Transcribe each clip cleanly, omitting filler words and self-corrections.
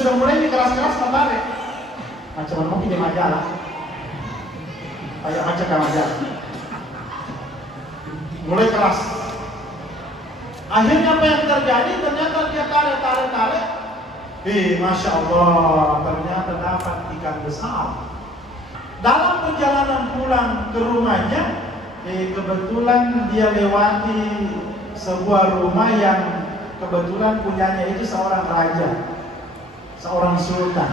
sudah mulai keras-keras membalik. Macam mana mungkin di majalah? Kayak baca ke majalah. Mulai keras. Akhirnya apa yang terjadi? Ternyata dia tarik. Masya Allah, ternyata dapat ikan besar. Dalam perjalanan pulang ke rumahnya, kebetulan dia lewati sebuah rumah yang kebetulan punyanya itu seorang raja, seorang sultan.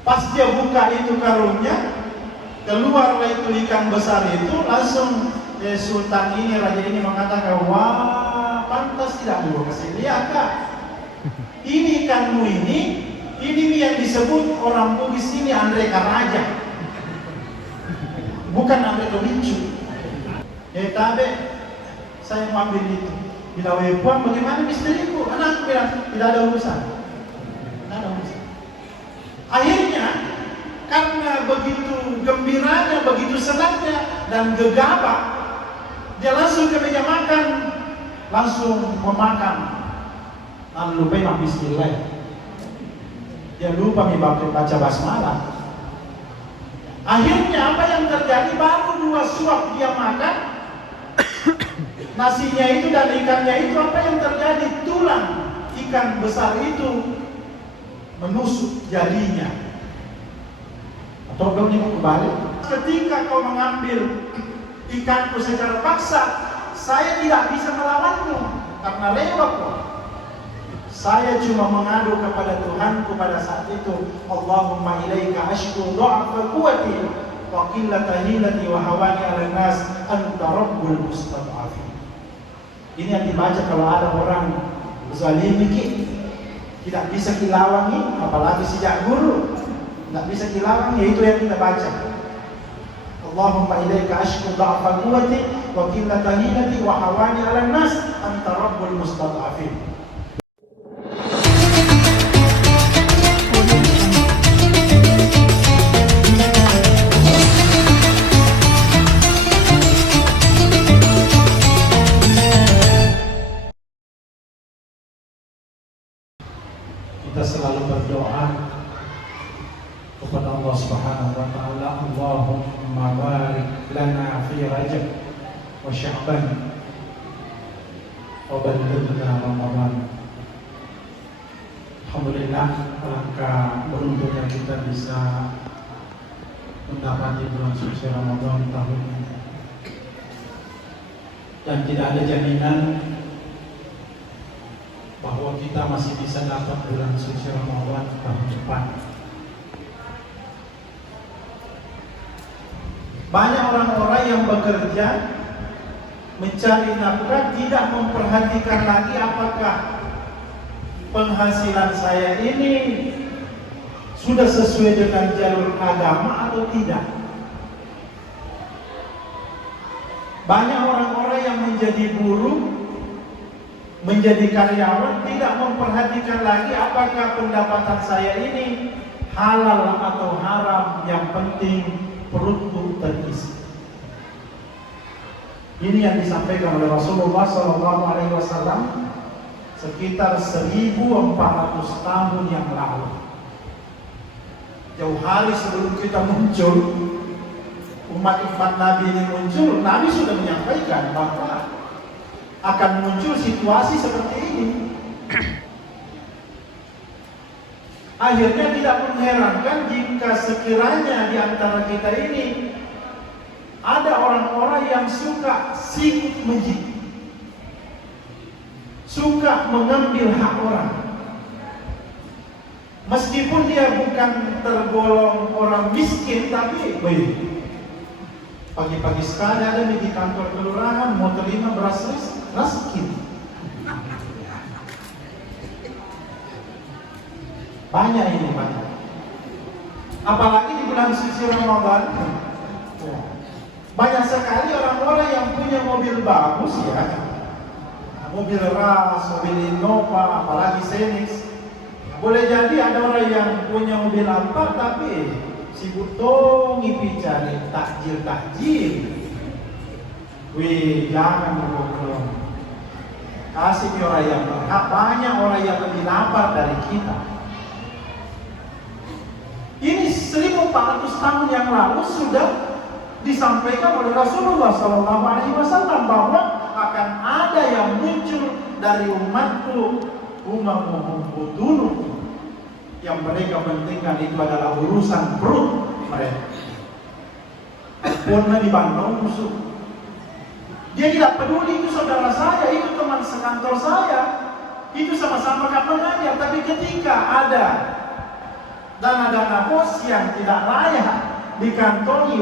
Pas dia buka itu karungnya, keluarlah itu ikan besar itu, langsung sultan ini, raja ini mengatakan, wah pantas tidak dulu kesini ya kak. Ini ikanmu ini yang disebut orang Bugis ini Andreka Raja, bukan Andreka Wincu. Tapi saya mau ambil itu. Bila puan bagaimana misteriku? Anakku bilang tidak ada urusan. Akhirnya karena begitu gembiranya, begitu senangnya dan gegabah, dia langsung ke meja makan, langsung memakan. Lalu lupa bismillah. Dia lupa baca basmalah. Akhirnya apa yang terjadi? Baru 2 suap dia makan nasinya itu dan ikannya itu, apa yang terjadi? Tulang ikan besar itu menusuk jarinya. Atau belum kembali. Ketika kau mengambil ikanku secara paksa, saya tidak bisa melawanmu karena lewat kok. Saya cuma mengadu kepada Tuhanku pada saat itu. Allahumma ilaika ashku du'afa quwwati wa qillata hilati wa hawani 'ala nas anta rabbul mustad'afin. Ini yang dibaca kalau ada orang zalimi, tidak bisa dilawangi, apalagi sejak guru tidak bisa dilawangi, itu yang kita baca. Allahumma ilaika ashku du'afa quwwati wa qillata hilati wa hawani 'ala nas anta rabbul mustad'afin. Kita selalu berdoa kepada Allah Subhanahu wa taala, Allahumma barik lana fi Rajab wa Sya'ban wa ballighna Ramadan. Alhamdulillah, alangkah beruntungnya kita bisa mendapati bulan suci Ramadan tahun ini. Dan tidak ada jaminan bahwa kita masih bisa dapat bulan suci Ramadan tahun depan. Banyak orang-orang yang bekerja mencari nafkah tidak memperhatikan lagi apakah penghasilan saya ini sudah sesuai dengan jalur agama atau tidak. Banyak orang-orang yang menjadi buruh, menjadi karyawan, tidak memperhatikan lagi apakah pendapatan saya ini halal atau haram, yang penting perutku terisi. Ini yang disampaikan oleh Rasulullah SAW sekitar 1400 tahun yang lalu. Jauh hari sebelum kita muncul, umat-umat Nabi ini muncul, Nabi sudah menyampaikan bahwa akan muncul situasi seperti ini. Akhirnya tidak mengherankan jika sekiranya di antara kita ini ada orang-orang yang suka sikut menjijik, suka mengambil hak orang, meskipun dia bukan tergolong orang miskin, tapi pagi-pagi sekali ada di kantor kelurahan mau terima beras miskin. Banyak ini, banyak. Apalagi di bulan suci Ramadan, banyak sekali orang-orang yang punya mobil bagus ya, mobil ras, mobil Innova, apalagi Xenix. Boleh jadi ada orang yang punya mobil apa, tapi sibuk ngipi cari takjil. Jangan berbohong. Kasih orang yang berhak. Banyak orang yang lebih lapar dari kita. 1400 tahun yang lalu sudah disampaikan oleh Rasulullah SAW bahwa akan ada yang muncul dari umatku, umamuhum butunuhum, yang mereka pentingkan itu adalah urusan perut mereka. Pernah dibandang musuh. Dia tidak peduli itu saudara saya, itu teman sekantor saya, itu sama-sama mengajar. Tapi ketika ada dana-dana bos yang tidak layak dikantongi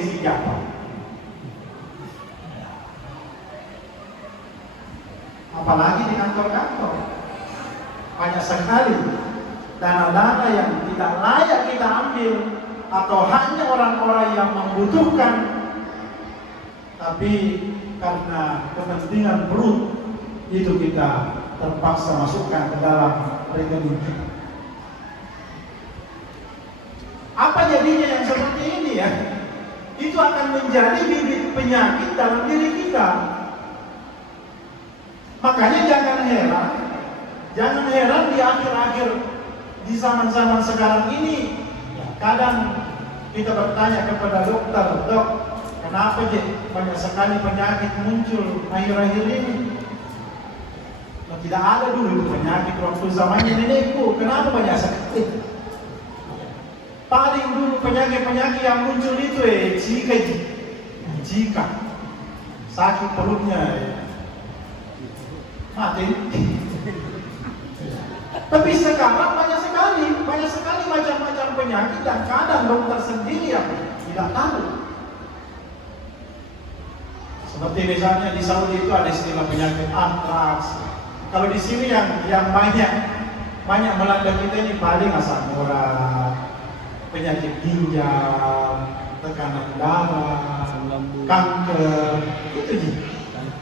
siapa? Apalagi di kantor-kantor, banyak sekali dana-dana yang tidak layak kita ambil, atau hanya orang-orang yang membutuhkan, tapi karena kepentingan perut itu kita terpaksa masukkan ke dalam rekening. Apa jadinya yang seperti ini ya? Itu akan menjadi bibit penyakit dalam diri kita. Makanya jangan heran di akhir-akhir di zaman-zaman sekarang ini, kadang kita bertanya kepada dokter, dok, kenapa banyak sekali penyakit muncul akhir-akhir ini? Tidak ada dulu penyakit waktu zamannya nenekku, kenapa banyak sekali? Paling dulu penyakit-penyakit yang muncul itu jika sakit perutnya mati. Tapi sekarang banyak sekali macam-macam penyakit dan kadang dokter sendiri yang tidak tahu. Seperti misalnya di Saudi itu ada istilah penyakit antraks. Kalau di sini yang banyak melanda kita ini paling asam urat, penyakit ginjal, tekanan darah, kanker, itu sih.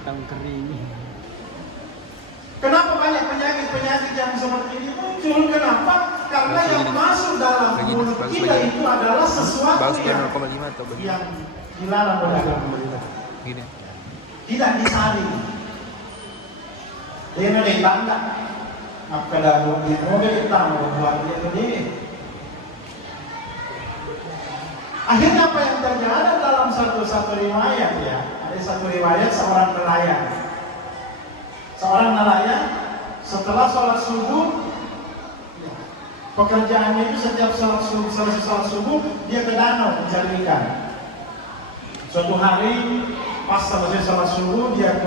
Kanker ini. Kenapa banyak penyakit-penyakit yang seperti ini muncul? Kenapa? Karena yang masuk dalam mulut kita itu adalah sesuatu yang dilarang oleh agama. Tidak disaring. Dia ada tanda. Maka dalam mobil kita mau buat dia sendiri. Akhirnya apa yang terjadi dalam satu riwayat ya? Ada satu riwayat seorang nelayan setelah sholat subuh, pekerjaannya itu setiap selesai sholat subuh dia ke danau mencari ikan. Suatu hari pas selesai sholat subuh dia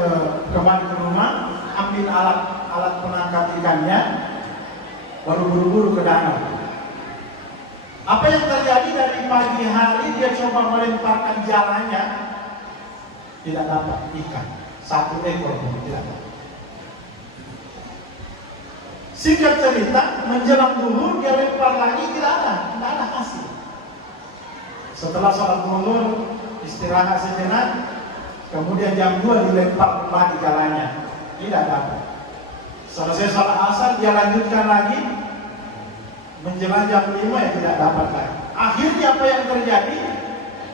kembali ke rumah, ambil alat penangkap ikannya, baru buru-buru ke danau. Apa yang terjadi dari pagi hari dia coba melemparkan jalannya, tidak dapat ikan, satu ekor pun tidak dapat. Singkat cerita, menjelang duhur dia lempar lagi, tidak ada hasil. Setelah sholat zuhur istirahat sejenak, kemudian jam 2 dilempar kembali jalannya, tidak dapat. Selesai sholat asar dia lanjutkan lagi, menjelang jam 5 ya tidak dapat lagi. Akhirnya apa yang terjadi?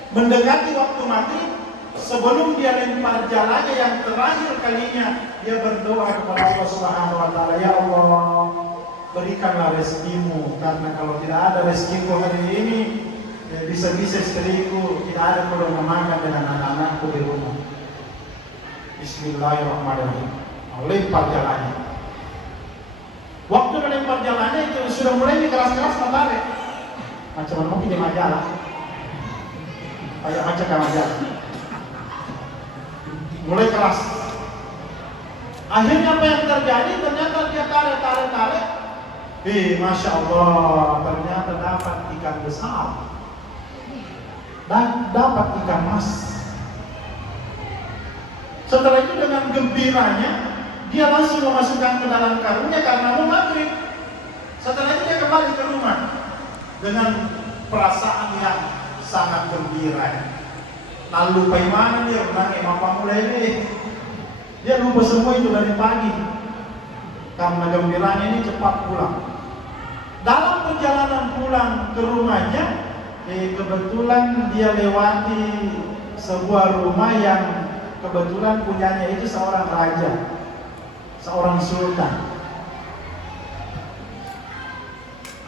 Mendekati waktu maghrib, sebelum dia lempar jalannya yang terakhir kalinya, dia berdoa kepada Allah Subhanahu wa Ta'ala, ya Allah, berikanlah rezekimu, karena kalau tidak ada rezekiku hari ini, bisa-bisa istriku tidak ada perlu makan dengan anak-anakku di rumah. Bismillahirrahmanirrahim. Lempar jalannya. Waktu melempar jalannya itu sudah mulai keras-keras membalik. Macam mungkin di majalah. Kayak macam majalah. Mulai keras. Akhirnya apa yang terjadi? Ternyata dia tarik. Masya Allah, ternyata dapat ikan besar dan dapat ikan mas. Setelah itu dengan gembiranya dia langsung memasukkan ke dalam karungnya karena mau maghrib. Setelah itu dia kembali ke rumah dengan perasaan yang sangat gembira. Lalu bagaimana dia bapak mulai dia lupa semua itu dari pagi karena gembiranya ini cepat pulang. Dalam perjalanan pulang ke rumahnya, kebetulan dia lewati sebuah rumah yang kebetulan punyanya itu seorang raja, seorang sultan.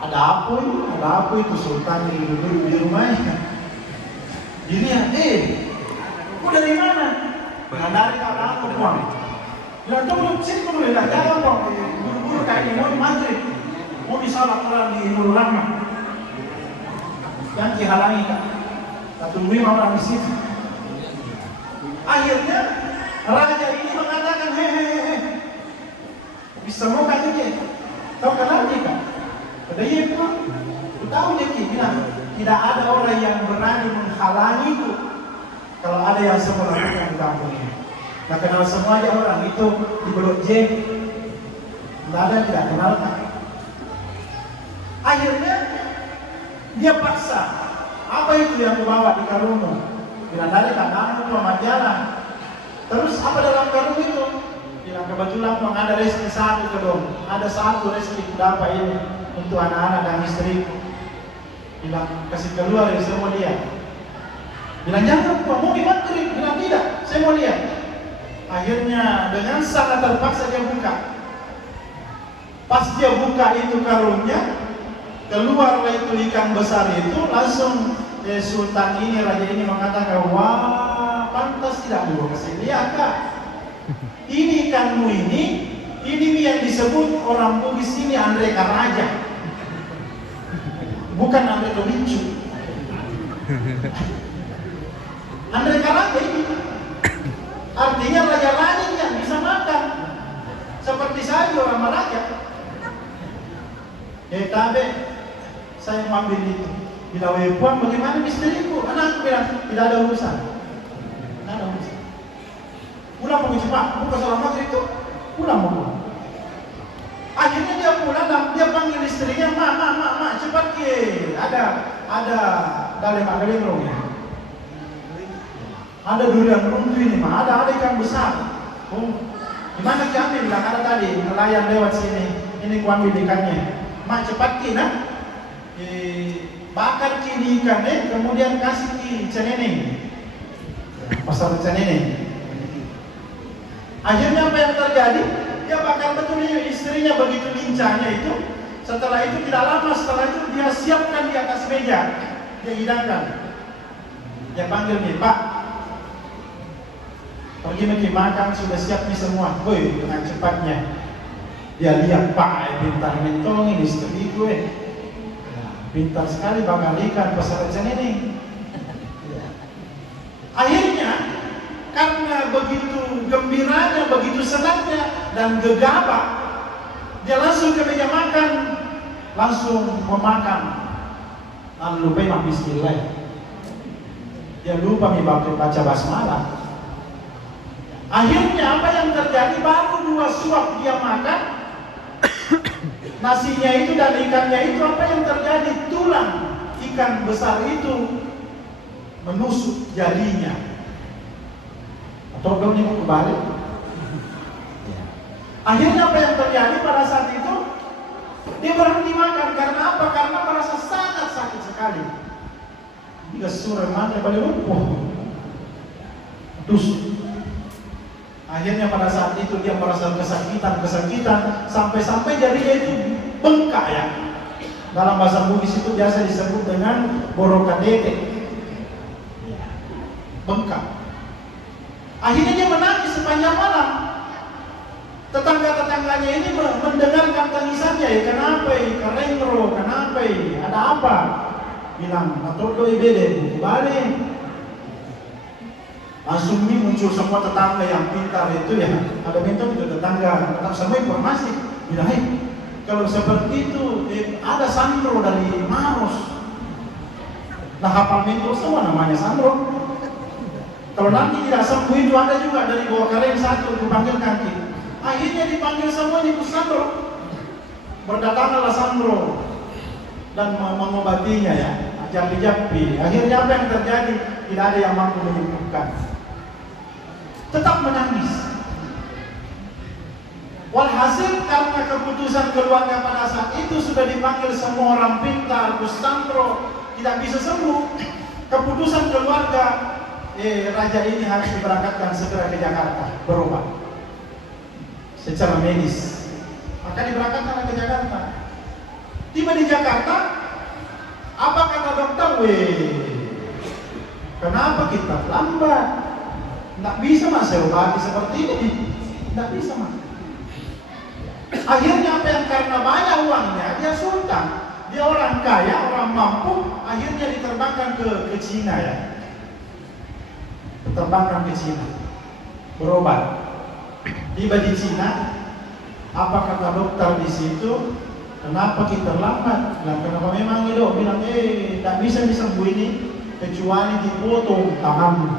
Ada apa ini? Ada apa itu sultan yang duduk di rumahnya? Dilihat, kau dari mana? Dari kakak aku. Bilang, tunggu, sini tunggu, lihat, jangan dong. Buru-buru kayak ini, mau maghrib. Mau disalat orang di Nurul Rahmah. Yang dihalangi, Kak. Tak tungguin orang di situ. Akhirnya, raja ini mengatakan, hehehe. Bisa mau kan ini? Tahu kenapa dia, Kak? Kata iya, Pak. Tahu dia, bilang, tidak ada orang yang berani menghalangiku kalau ada yang semua lakukan di kampung ini. Nah, kenal semua aja orang itu di Blok J. Tidak ada yang tidak kenal, Kak. Akhirnya dia paksa. Apa itu yang dibawa di karungmu? Bilang dari tanganmu sama jalan. Terus apa dalam karung itu? Bilang kebetulan memang ada rezeki satu kedong. Ada satu rezeki dapat ini untuk anak-anak dan istriku. Bilang kasih keluar dari semua dia. Bilang jangan, mau maghrib. Bilang tidak, saya mau lihat. Akhirnya dengan sangat terpaksa dia buka. Pas dia buka itu karungnya, keluarlah itu ikan besar itu. Langsung sultan ini, raja ini mengatakan, wah pantas tidak mau kasih lihat, Kak. Ini ikanmu ini yang disebut orang Bugis ini Andre Karaja, bukan Andre Kemincu. Andre Karaja ini artinya raja-raja yang bisa makan seperti saya orang Malaga. Tabe, saya mau ambil itu. Bila puan bagaimana istriku? Anakku bilang tidak ada urusan. Tidak ada urusan. Pulang mau cepat, buka salam maghrib itu pulang mau. Akhirnya dia pulang dan dia panggil istrinya, mak, cepat ke. Ada dalam maghrib ya. Ada durian runtuh ini, mah ada ikan besar. Gimana kami bilang ada tadi nelayan lewat sini. Ini ku ambil ikannya. Mak cepat ki, nah. Bakar ki ikannya, kemudian kasih ki ceneneng. Pasal ceneneng. Akhirnya apa yang terjadi? Dia bakar betul istrinya begitu lincahnya itu. Setelah itu tidak lama setelah itu dia siapkan di atas meja. Dia hidangkan. Dia panggil nih, Pak. Pergi makan sudah siap nih semua. Woi, dengan cepatnya. Dia lihat, Pak, pintar mentong ini istri gue. Pintar sekali bakal ikan pasal ini. Akhirnya karena begitu gembiranya, begitu senangnya dan gegabah, dia langsung ke meja makan, langsung memakan. Lalu lupa bismillah. Dia lupa baca basmalah. Akhirnya apa yang terjadi? Baru 2 suap dia makan, nasinya itu dan ikannya itu, apa yang terjadi? Tulang ikan besar itu menusuk jadinya. Atau belum ini kembali. Akhirnya apa yang terjadi pada saat itu? Dia berhenti makan. Karena apa? Karena merasa sangat sakit sekali. Dia surah mata balik lumpuh. Tusuk. Akhirnya pada saat itu dia merasa kesakitan sampai jarinya itu bengkak ya. Dalam bahasa Bugis itu biasa disebut dengan borokadete. Bengkak. Akhirnya dia menangis sepanjang malam. Tetangga-tetangganya ini mendengarkan tangisannya. Kenapa? Karengro, kenapa? Ada apa? Bilang, atau doi bede, balik. Langsung ini muncul semua tetangga yang pintar itu ya. Ada bentong itu tetangga, tetap semua informasi. Bilang, kalau seperti itu ada Sandro dari Maros. Nah hafal mentol semua namanya Sandro. Kalau nanti tidak sembuh itu ada juga dari bawah kalian satu dipanggil kaki. Akhirnya dipanggil semua ini Sandro. Berdatanglah Sandro dan mengobatinya ya. Japi-japi. Akhirnya apa yang terjadi? Tidak ada yang mampu menyembuhkan. Tetap menangis. Walhasil karena keputusan keluarga pada saat itu sudah dipanggil semua orang pintar, Kusandro tidak bisa sembuh. Keputusan keluarga, raja ini harus diberangkatkan segera ke Jakarta berobat secara medis. Maka diberangkatkan ke Jakarta. Tiba di Jakarta, apa kata dokter? Kenapa kita lambat? Nggak bisa mas, saya obati seperti ini. Nggak bisa mas. Akhirnya apa yang karena banyak uangnya, dia sultan. Dia orang kaya, orang mampu, akhirnya diterbangkan ke Cina ya. Diterbangkan ke Cina, berobat. Tiba di Cina, apa kata dokter di situ? Kenapa kita lambat? Bilang, kenapa memang itu? Bilang, tidak bisa disembuh ini kecuali dipotong tanganmu.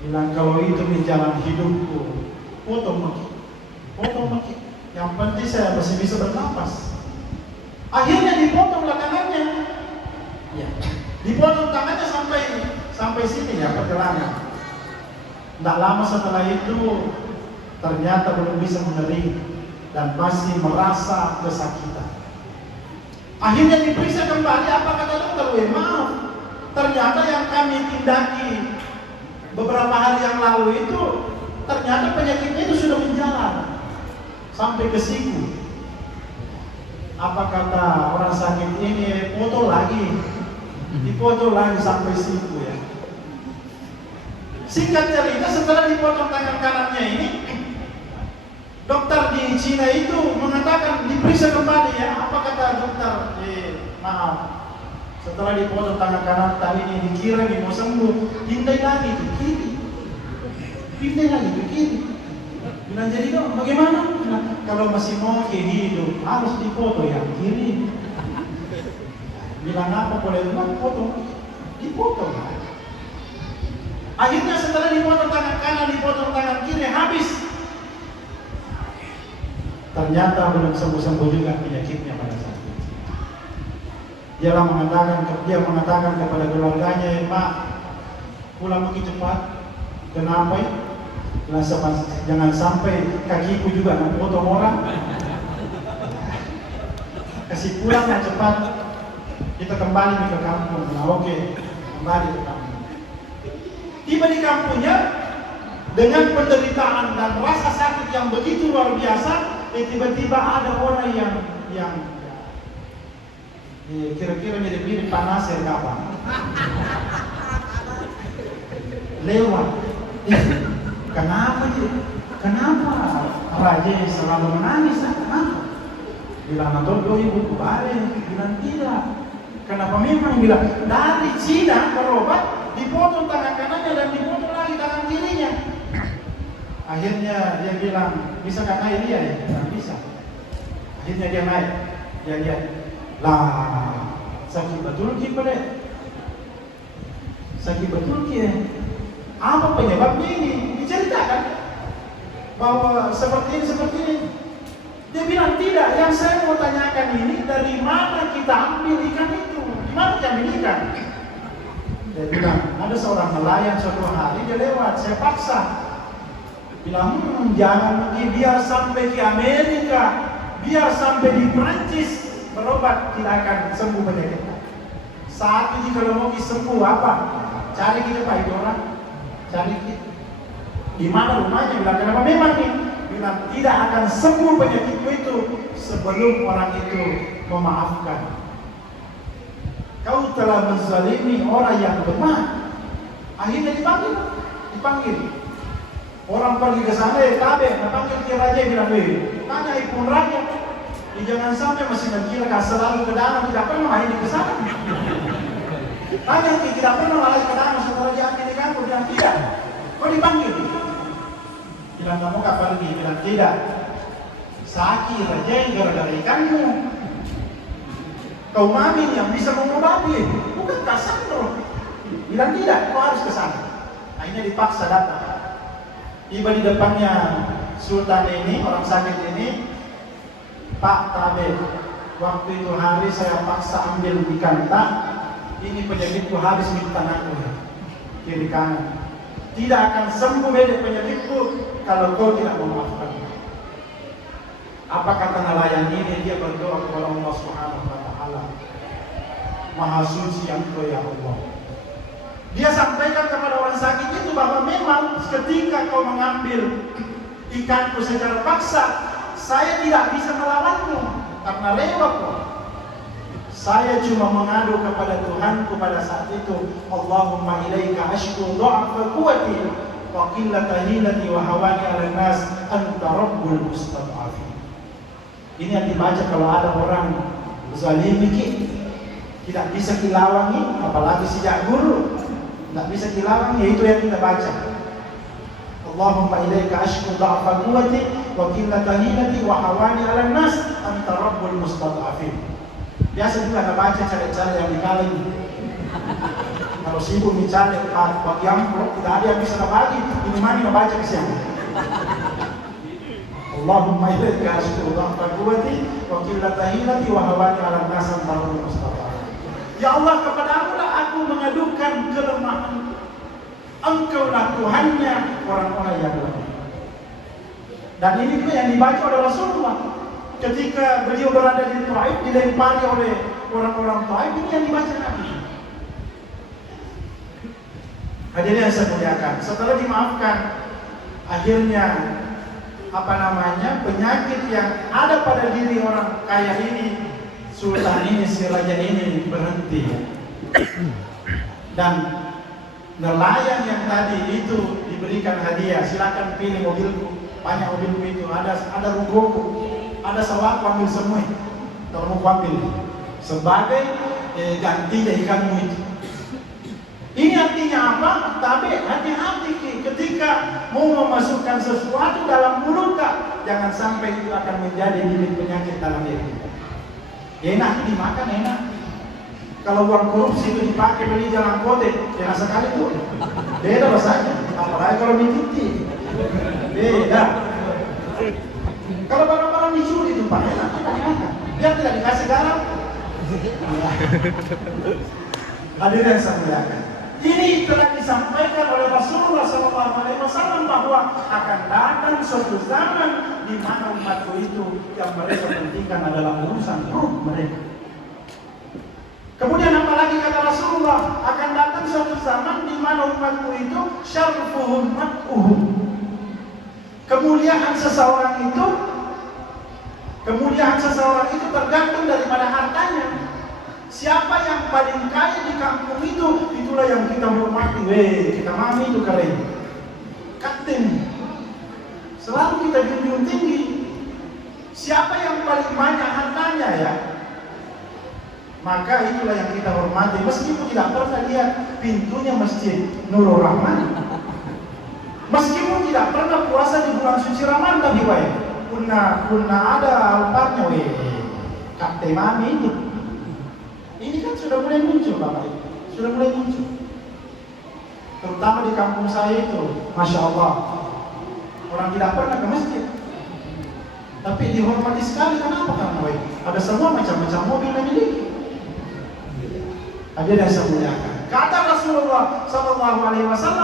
Bilang, kalau itu di jalan hidupku, potong maki. Yang penting saya masih bisa bernapas. Akhirnya dipotonglah tangannya. Ya. Dipotong tangannya sampai sini ya perjalanan. Tidak lama setelah itu ternyata belum bisa menerima dan masih merasa kesakitan. Akhirnya diperiksa kembali, apa kata dokter? Maaf, ternyata yang kami tindaki beberapa hari yang lalu itu ternyata penyakitnya itu sudah menjalar sampai ke siku. Apa kata orang sakit ini? Foto lagi, dipoto lagi sampai siku ya. Singkat cerita, setelah dipotong tangan kanannya ini, dokter di Cina itu mengatakan diperiksa kembali ya. Apa kata dokter? Maaf, setelah dipotong tangan kanan tadi ini dikira mau sembuh, pindah lagi ke kiri, pindah lagi ke kiri. Bilang, jadi dok, bagaimana? Bilang, kalau masih mau hidup harus dipoto yang kiri. Bilang apa boleh buat potong? Dipotong. Akhirnya setelah dipotong tangan kanan, dipotong tangan kiri, habis. Ternyata belum sembuh-sembuh juga penyakitnya pada saat itu. Dia mengatakan kepada keluarganya, Pak, pulang begitu cepat. Kenapa? Jangan sampai kakiku juga memotong orang. Kasih pulang yang cepat. Kita kembali ke kampung. Nah, oke, kembali ke kampung. Tiba di kampungnya dengan penderitaan dan rasa sakit yang begitu luar biasa, tiba-tiba ada orang yang kira-kira mirip-mirip Panasir kapan lewat. Kenapa Raja selalu menangis? Kenapa? Bilang, atau ibu balik? Bilang, tidak. Kenapa memang? Bilang, dari Cina berobat, dipotong tangan kanannya dan dipotong lagi tangan kirinya. Akhirnya dia bilang, bisa kan naik dia ya? Tidak bisa. Akhirnya dia naik. Dia lihat, lah, sakit betul kita. Sakit betul kita. Apa penyebabnya ini? Diceritakan bahwa seperti ini. Dia bilang, tidak, yang saya mau tanyakan ini, dari mana kita ambil ikan itu? Di mana kita ambil ikan? Dia bilang, ada seorang nelayan suatu hari dia lewat, saya paksa. Bilang, jangan pergi, biar sampai ke Amerika, biar sampai di Prancis berobat, tidak akan sembuh penyakitnya. Saat ini kalau mau sembuh apa? Cari kita Pak itu orang. Cari kita. Di mana rumahnya? Bilang, kenapa memang nih? Bilang, tidak akan sembuh penyakitmu itu sebelum orang itu memaafkan. Kau telah menzalimi orang yang lemah. Akhirnya dipanggil. Orang pergi ke sana, tabe, panggil ke raja, bilang, tanya ipun raja. Jangan sampai masih menggila selalu ke danau, tidak pernah main ke sana. Tanya, tidak pernah lari ke danau setelah raja ambil di kampung. Bilang, tidak. Kau dipanggil. Bilang, kamu gak pergi. Bilang, tidak. Sakit raja yang gara-gara ikanmu. Kau mami yang bisa mengobati, bukan Kasandro. Bilang, tidak, kau harus ke sana. Akhirnya dipaksa datang. Tiba di depannya Sultan ini, orang sakit ini, Pak Tabe, waktu itu hari saya paksa ambil ikan tak, ini penyakitku habis di tanganku, kiri kanan. Tidak akan sembuh dari penyakitku kalau kau tidak memaafkan. Apa kata nelayan ini? Dia berdoa kepada Allah Subhanahu wa Ta'ala, Maha Suci Engkau ya Allah. Dia sampaikan kepada orang sakit itu bahwa memang ketika kau mengambil ikanku secara paksa, saya tidak bisa melawanmu. karena rela kok. Saya cuma mengadu kepada Tuhanku pada saat itu. Allahumma ilaika ashku dha'fa quwwati wa qillata hilati wa hawani 'ala nas anta rabbul mustad'afin. Ini yang dibaca kalau ada orang zalimi tidak bisa dilawangi, apalagi sejak guru tidak bisa dilawangi, itu yang kita baca. Allahumma ilaika ashku dha'fa quwwati wa qillata hilati wa hawani 'ala nas anta rabbul mustad'afin. Biasa juga ada baca cara-cara yang dikaling. Kalau sibuk mencari bagi amplop, tidak ada yang bisa bagi. Ini mana yang baca ke siapa? Allahumma ilaika ashku dha'fa quwwati wa qillata hilati wa hawani 'ala nas anta rabbul mustad'afin. Ya Allah, kepadamu lah aku mengadukan kelemahan. Engkaulah Tuhannya orang-orang yang lemah. Dan ini juga yang dibaca oleh Rasulullah. Ketika beliau berada di Taif, dilempari oleh orang-orang Taif, ini yang dibaca Nabi. Hadirin yang saya muliakan, setelah dimaafkan, akhirnya penyakit yang ada pada diri orang kaya ini, sultan ini, si raja ini berhenti. Dan nelayan yang tadi itu diberikan hadiah, silakan pilih mobilku, banyak mobilku itu, ada rugoku, ada sawahku, ambil semua kalau mau ambil sebagai gantinya ikanmu itu. Ini artinya apa? Tapi hati-hati ketika mau memasukkan sesuatu dalam mulut, jangan sampai itu akan menjadi bibit penyakit dalam diri kita. Enak dimakan, enak. Kalau uang korupsi itu dipakai beli jalan kote, enak sekali tuh. Beda rasanya, apalagi kalau dititi. Beda. Kalau barang-barang dicuri itu Pak, enak. Dia tidak dikasih garam. Hadirin yang saya muliakan, ini telah disampaikan oleh Rasulullah SAW bahwa akan datang suatu zaman di mana umatku itu yang mereka pentingkan adalah urusan ruh mereka. Kemudian apalagi kata Rasulullah, akan datang suatu zaman di mana umatku itu syarfuhum mat'uhum. Kemuliaan seseorang itu tergantung daripada hartanya. Siapa yang paling kaya di kampung itu, itulah yang kita hormati. Kita mami itu keren, kapten. Selalu kita junjung tinggi. Siapa yang paling banyak hartanya ya, maka itulah yang kita hormati. Meskipun tidak pernah lihat pintunya masjid Nurul Rahman, meskipun tidak pernah puasa di bulan suci Ramadan, tapi Kuna ada alparnya, kapten mami itu. Ini kan sudah mulai muncul Bapak Ibu, sudah mulai muncul. Terutama di kampung saya itu, Masya Allah, orang tidak pernah ke masjid, tapi dihormati sekali. Kenapa? Karena ada semua macam-macam mobil yang dimiliki. Ada yang saya muliakan. Kata Rasulullah SAW,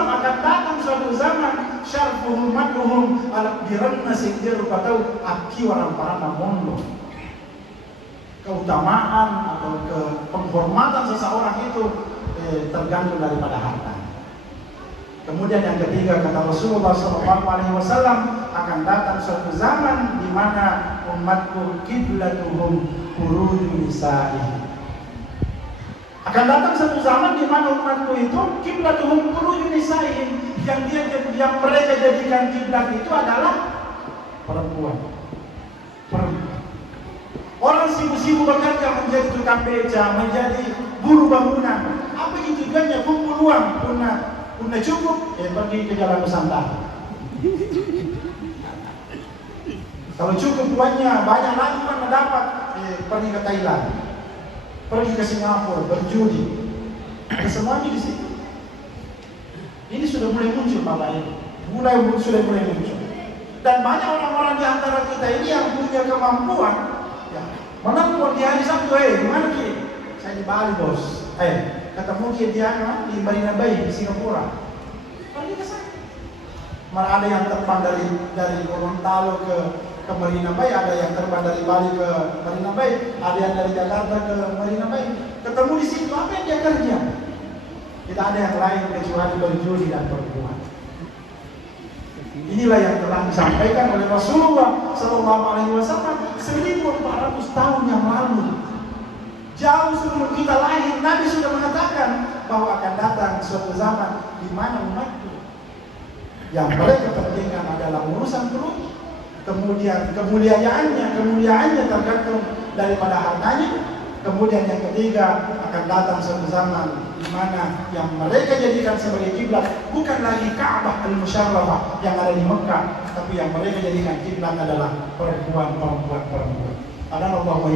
akan datang suatu zaman syarfuhum madhuhum ala biranna sikdir patau aki orang parana mondo. Keutamaan atau penghormatan seseorang itu tergantung daripada harta. Kemudian yang ketiga kata Rasulullah SAW, akan datang suatu zaman di mana umatku kiblatuhum furujun nisa'i. Akan datang satu zaman di mana umatku itu kiblatuhum furujun nisa'i, yang mereka jadikan kiblat itu adalah perempuan. Orang sibuk-sibuk bekerja menjadi tukang beca, menjadi buruh bangunan. Apa itu tujuannya? Kumpul uang, punna cukup, pergi ke jalan Nusantara. Kalau cukup uangnya banyak lagi mana dapat, pergi ke Thailand, pergi ke Singapura, berjudi. Ada semuanya di situ. Ini sudah mulai muncul Bapak Ibu. Sudah mulai muncul. Dan banyak orang-orang di antara kita ini yang punya kemampuan. Menelpon di hari Sabtu, gimana Ki? Saya di Bali bos. Ketemu Ki Diana di Marina Bay di Singapura. Pergi ke sana. Malah ada yang terbang dari Gorontalo ke Marina Bay, ada yang terbang dari Bali ke Marina Bay, ada yang dari Jakarta ke Marina Bay. Ketemu di situ, apa yang dia kerja? Tidak ada yang lain kecuali berjudi dan perempuan. Inilah yang telah disampaikan oleh Rasulullah SAW. 1400 1400 tahun yang lalu. Jauh sebelum kita lahir, Nabi sudah mengatakan bahwa akan datang suatu zaman di mana umatku yang mereka pentingkan adalah urusan perut, kemudian kemuliaannya tergantung daripada hartanya, kemudian yang ketiga akan datang suatu zaman di mana yang mereka jadikan sebagai kiblat bukan lagi Ka'bah al-Musyarrafah yang ada di Mekah, tapi yang mereka jadikan kiblat adalah perempuan. Adana Allah wa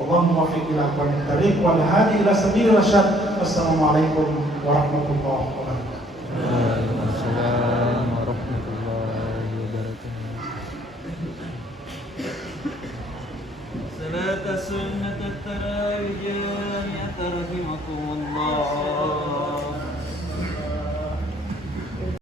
اللهم وفق إلى أقوال الطريق والهادي إلى سبيل الرشاد. والسلام عليكم ورحمة الله وبركاته.